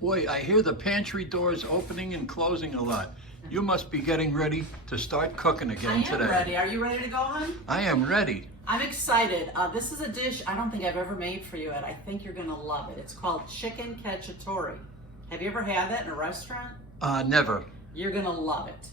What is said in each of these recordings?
Boy, I hear the pantry doors opening and closing a lot. You must be getting ready to start cooking again today. I am ready. Are you ready to go, hon? I am ready. I'm excited. This is a dish I don't think I've ever made for you, and I think you're going to love it. It's called chicken cacciatore. Have you ever had that in a restaurant? Never. You're going to love it.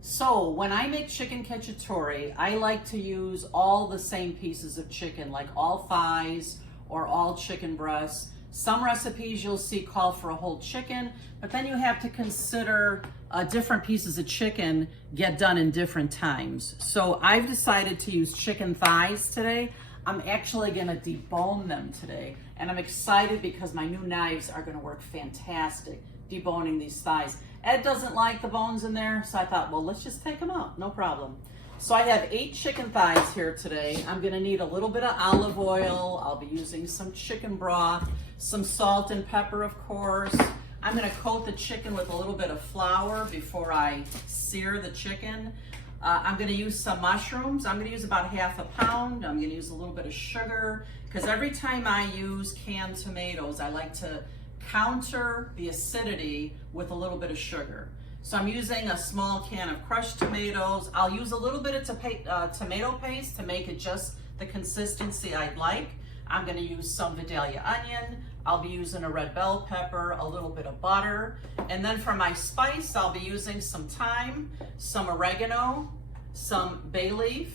So when I make chicken cacciatore, I like to use all the same pieces of chicken, like all thighs or all chicken breasts. Some recipes you'll see call for a whole chicken, but then you have to consider different pieces of chicken get done in different times. So I've decided to use chicken thighs today. I'm actually gonna debone them today, and I'm excited because my new knives are gonna work fantastic deboning these thighs. Ed doesn't like the bones in there, so I thought, well, let's just take them out, no problem. So I have 8 chicken thighs here today. I'm gonna need a little bit of olive oil. I'll be using some chicken broth, some salt and pepper, of course. I'm gonna coat the chicken with a little bit of flour before I sear the chicken. I'm gonna use some mushrooms. I'm gonna use about ½ a pound. I'm gonna use a little bit of sugar, because every time I use canned tomatoes, I like to counter the acidity with a little bit of sugar. So I'm using a small can of crushed tomatoes. I'll use a little bit of tomato paste to make it just the consistency I'd like. I'm gonna use some Vidalia onion. I'll be using a red bell pepper, a little bit of butter. And then for my spice, I'll be using some thyme, some oregano, some bay leaf,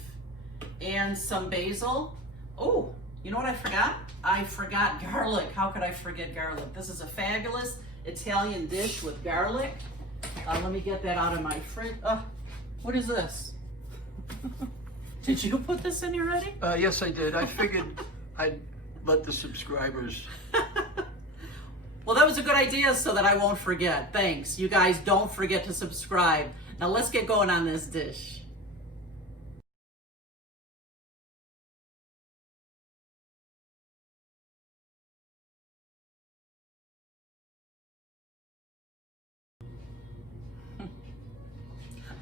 and some basil. Oh, you know what I forgot? I forgot garlic. How could I forget garlic? This is a fabulous Italian dish with garlic. Let me get that out of my fridge. What is this? Did you put this in here already? Yes, I did. I figured I'd let the subscribers. Well, that was a good idea so that I won't forget. Thanks. You guys don't forget to subscribe. Now let's get going on this dish.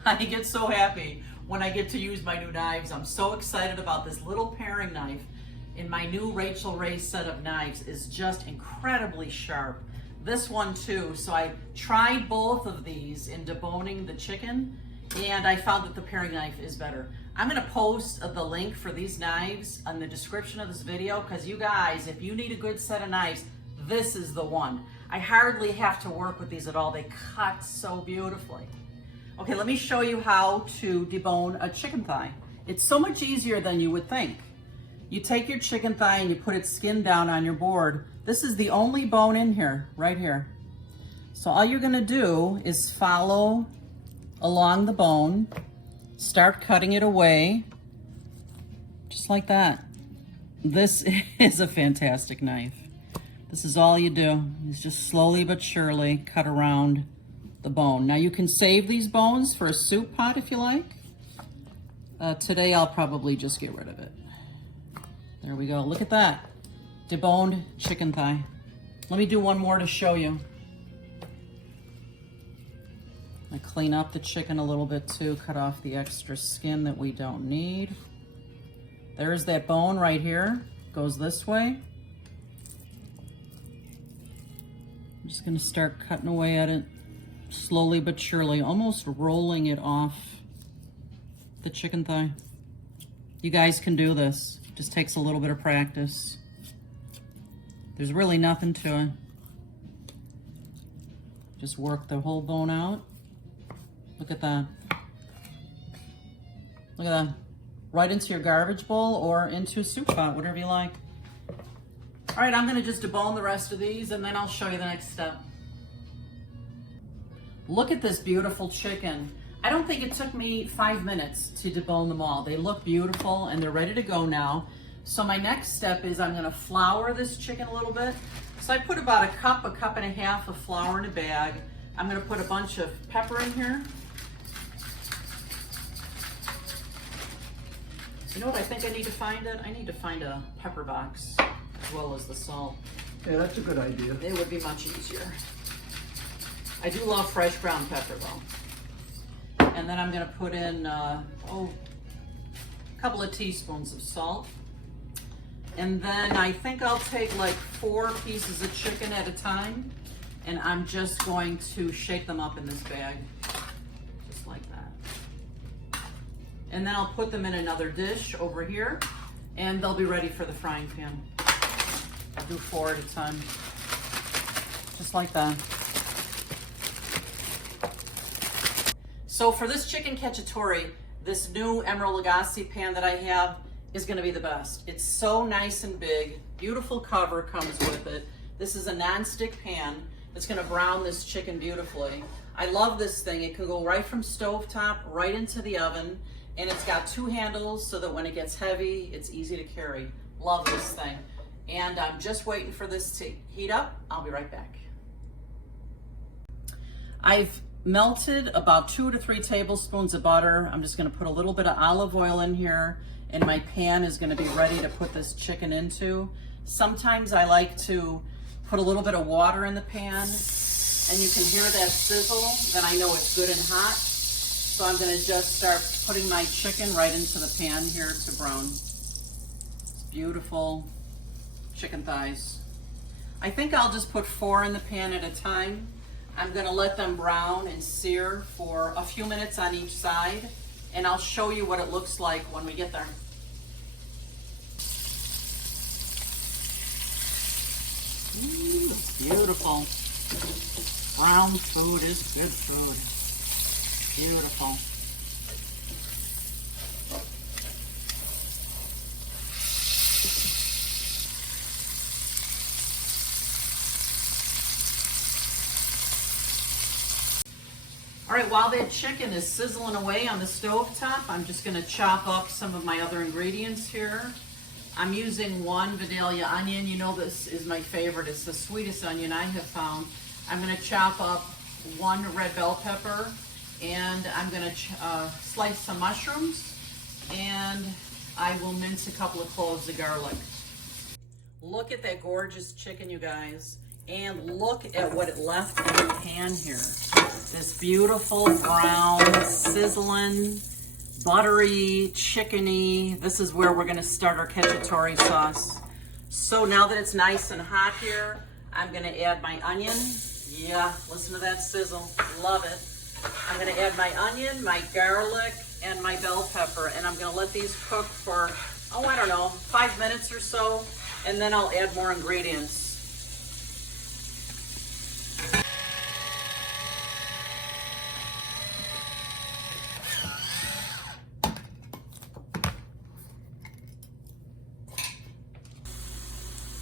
I get so happy when I get to use my new knives. I'm so excited about this little paring knife in my new Rachel Ray set of knives. Is just incredibly sharp. This one too. So I tried both of these in deboning the chicken, and I found that the paring knife is better. I'm gonna post the link for these knives in the description of this video, because you guys, if you need a good set of knives, this is the one. I hardly have to work with these at all. They cut so beautifully. Okay, let me show you how to debone a chicken thigh. It's so much easier than you would think. You take your chicken thigh and you put its skin down on your board. This is the only bone in here, right here. So all you're gonna do is follow along the bone, start cutting it away, just like that. This is a fantastic knife. This is all you do, is just slowly but surely cut around the bone. Now you can save these bones for a soup pot if you like. Today I'll probably just get rid of it. There we go, look at that. Deboned chicken thigh. Let me do one more to show you. I clean up the chicken a little bit too, cut off the extra skin that we don't need. There's that bone right here, goes this way. I'm just gonna start cutting away at it. Slowly but surely, almost rolling it off the chicken thigh. You guys can do this. It just takes a little bit of practice. There's really nothing to it. Just work the whole bone out. Look at that. Look at that. Right into your garbage bowl or into a soup pot, whatever you like. All right, I'm gonna just debone the rest of these and then I'll show you the next step. Look at this beautiful chicken. I don't think it took me 5 minutes to debone them all. They look beautiful and they're ready to go now. So my next step is I'm gonna flour this chicken a little bit. So I put about a cup and a half of flour in a bag. I'm gonna put a bunch of pepper in here. You know what I think I need to find it? I need to find a pepper box as well as the salt. Yeah, that's a good idea. It would be much easier. I do love fresh ground pepper though. And then I'm gonna put in a couple of teaspoons of salt. And then I think I'll take like 4 pieces of chicken at a time. And I'm just going to shake them up in this bag, just like that. And then I'll put them in another dish over here, and they'll be ready for the frying pan. I'll do 4 at a time, just like that. So for this chicken cacciatore, this new Emerald Lagasse pan that I have is gonna be the best. It's so nice and big, beautiful cover comes with it. This is a non-stick pan that's gonna brown this chicken beautifully. I love this thing. It can go right from stovetop right into the oven, and it's got 2 handles so that when it gets heavy, it's easy to carry. Love this thing. And I'm just waiting for this to heat up. I'll be right back. I've melted about 2 to 3 tablespoons of butter. I'm just gonna put a little bit of olive oil in here, and my pan is gonna be ready to put this chicken into. Sometimes I like to put a little bit of water in the pan, and you can hear that sizzle, then I know it's good and hot. So I'm gonna just start putting my chicken right into the pan here to brown. It's beautiful chicken thighs. I think I'll just put 4 in the pan at a time. I'm gonna let them brown and sear for a few minutes on each side, and I'll show you what it looks like when we get there. Beautiful. Brown food is good food. Beautiful. All right, while that chicken is sizzling away on the stove top, I'm just gonna chop up some of my other ingredients here. I'm using 1 Vidalia onion. You know this is my favorite. It's the sweetest onion I have found. I'm gonna chop up 1 red bell pepper, and I'm gonna slice some mushrooms, and I will mince a couple of cloves of garlic. Look at that gorgeous chicken, you guys. And look at what it left in the pan here. This beautiful brown, sizzling, buttery, chickeny. This is where we're gonna start our cacciatore sauce. So now that it's nice and hot here, I'm gonna add my onion. Yeah, listen to that sizzle, love it. I'm gonna add my onion, my garlic, and my bell pepper, and I'm gonna let these cook for, oh, I don't know, 5 minutes or so, and then I'll add more ingredients.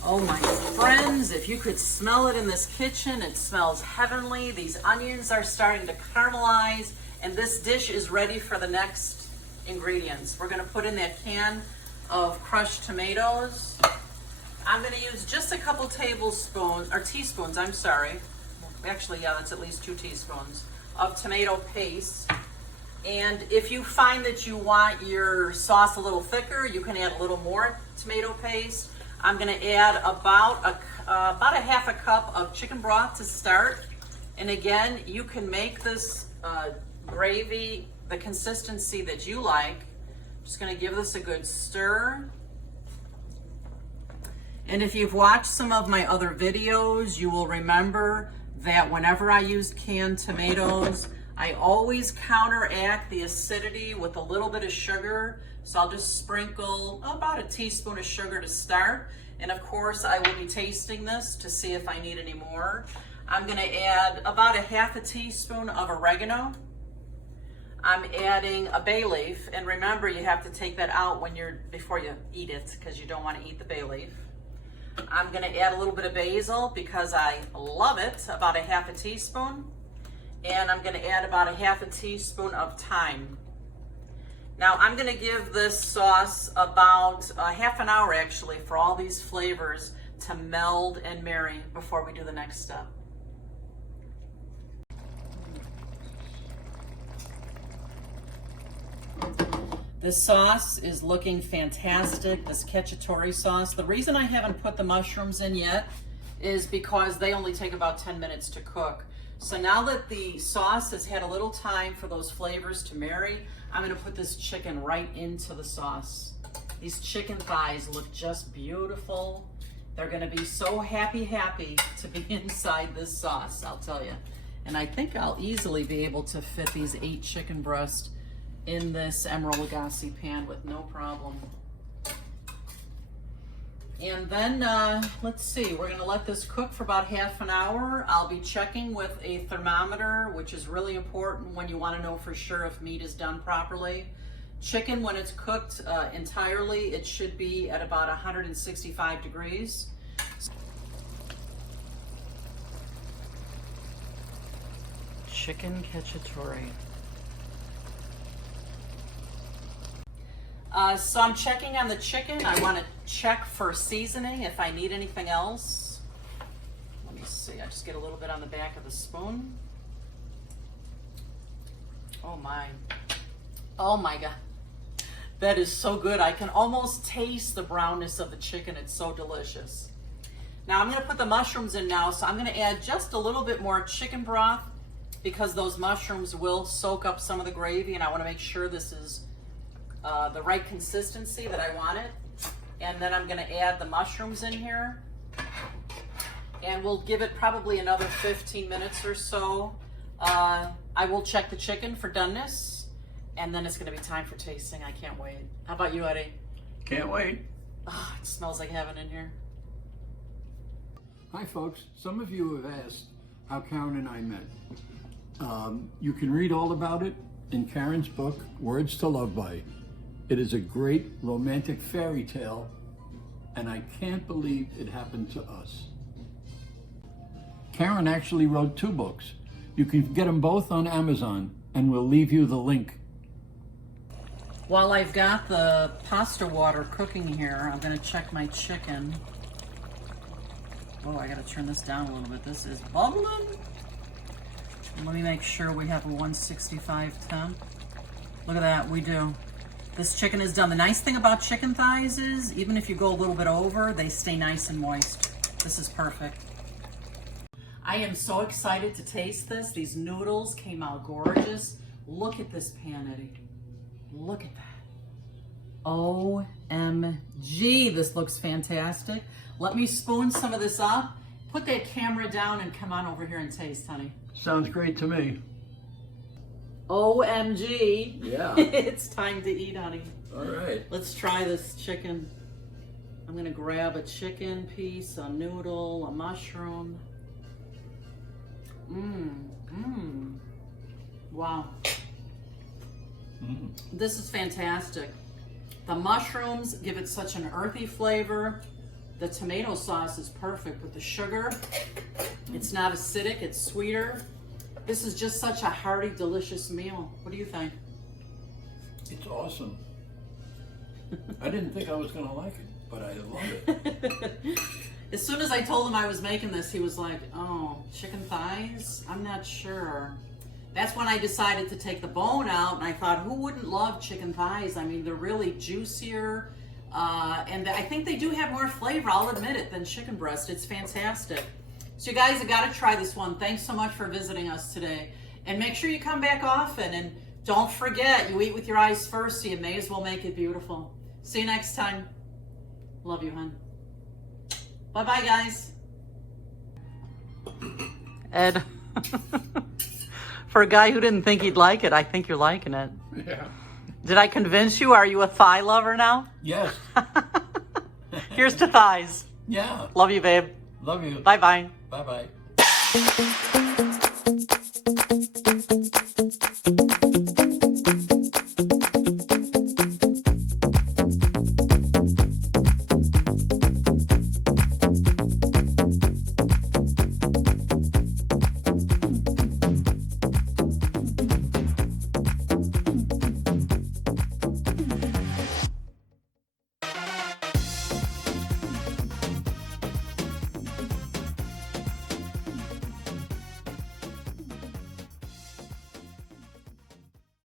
Oh my friends, if you could smell it in this kitchen, it smells heavenly. These onions are starting to caramelize, and this dish is ready for the next ingredients. We're gonna put in that can of crushed tomatoes. I'm gonna use just a couple tablespoons, or teaspoons, I'm sorry. Actually, yeah, that's at least 2 teaspoons of tomato paste. And if you find that you want your sauce a little thicker, you can add a little more tomato paste. I'm gonna add about a half a cup of chicken broth to start. And again, you can make this gravy the consistency that you like. Just gonna give this a good stir. And if you've watched some of my other videos, you will remember that whenever I used canned tomatoes, I always counteract the acidity with a little bit of sugar. So I'll just sprinkle about a teaspoon of sugar to start. And of course, I will be tasting this to see if I need any more. I'm gonna add about a half a teaspoon of oregano. I'm adding a bay leaf. And remember, you have to take that out before you eat it, because you don't wanna eat the bay leaf. I'm gonna add a little bit of basil because I love it, about a half a teaspoon. And I'm gonna add about a half a teaspoon of thyme. Now I'm gonna give this sauce about a half an hour actually for all these flavors to meld and marry before we do the next step. This sauce is looking fantastic, this cacciatore sauce. The reason I haven't put the mushrooms in yet is because they only take about 10 minutes to cook. So now that the sauce has had a little time for those flavors to marry, I'm gonna put this chicken right into the sauce. These chicken thighs look just beautiful, They're gonna be so happy to be inside this sauce, I'll tell you. And I think I'll easily be able to fit these 8 chicken breasts in this Emerald Lagasse pan with no problem. And then, let's see, we're gonna let this cook for about half an hour. I'll be checking with a thermometer, which is really important when you wanna know for sure if meat is done properly. Chicken, when it's cooked entirely, it should be at about 165 degrees. Chicken cacciatore. So I'm checking on the chicken. I want to check for seasoning if I need anything else. Let me see. I just get a little bit on the back of the spoon. Oh my. Oh my God. That is so good. I can almost taste the brownness of the chicken. It's so delicious. Now I'm going to put the mushrooms in now. So I'm going to add just a little bit more chicken broth because those mushrooms will soak up some of the gravy, and I want to make sure this is the right consistency that I want it. And then I'm going to add the mushrooms in here, and we'll give it probably another 15 minutes or so. I will check the chicken for doneness, and then it's going to be time for tasting. I can't wait. How about you, Eddie? Can't wait. Oh, it smells like heaven in here. Hi folks, some of you have asked how Karen and I met. You can read all about it in Karen's book, Words to Love By. It is a great romantic fairy tale, and I can't believe it happened to us. Karen actually wrote 2 books. You can get them both on Amazon, and we'll leave you the link. While I've got the pasta water cooking here, I'm going to check my chicken. Oh, I got to turn this down a little bit. This is bubbling. Let me make sure we have a 165 temp. Look at that, we do. This chicken is done. The nice thing about chicken thighs is, even if you go a little bit over, they stay nice and moist. This is perfect. I am so excited to taste this. These noodles came out gorgeous. Look at this pan, Eddie. Look at that. OMG, this looks fantastic. Let me spoon some of this up. Put that camera down and come on over here and taste, honey. Sounds great to me. OMG. Yeah. It's time to eat, honey. All right. Let's try this chicken. I'm gonna grab a chicken piece, a noodle, a mushroom. Wow. This is fantastic. The mushrooms give it such an earthy flavor. The tomato sauce is perfect with the sugar. It's not acidic, it's sweeter. This is just such a hearty, delicious meal. What do you think? It's awesome. I didn't think I was going to like it, but I love it. As soon as I told him I was making this, he was like, oh, chicken thighs? I'm not sure. That's when I decided to take the bone out, and I thought, who wouldn't love chicken thighs? I mean, they're really juicier, and I think they do have more flavor, I'll admit it, than chicken breast. It's fantastic. So you guys have got to try this one. Thanks so much for visiting us today. And make sure you come back often, and don't forget, you eat with your eyes first, so you may as well make it beautiful. See you next time. Love you, hon. Bye-bye, guys. Ed, for a guy who didn't think he'd like it, I think you're liking it. Yeah. Did I convince you? Are you a thigh lover now? Yes. Here's to thighs. Yeah. Love you, babe. Love you. Bye-bye. Bye-bye.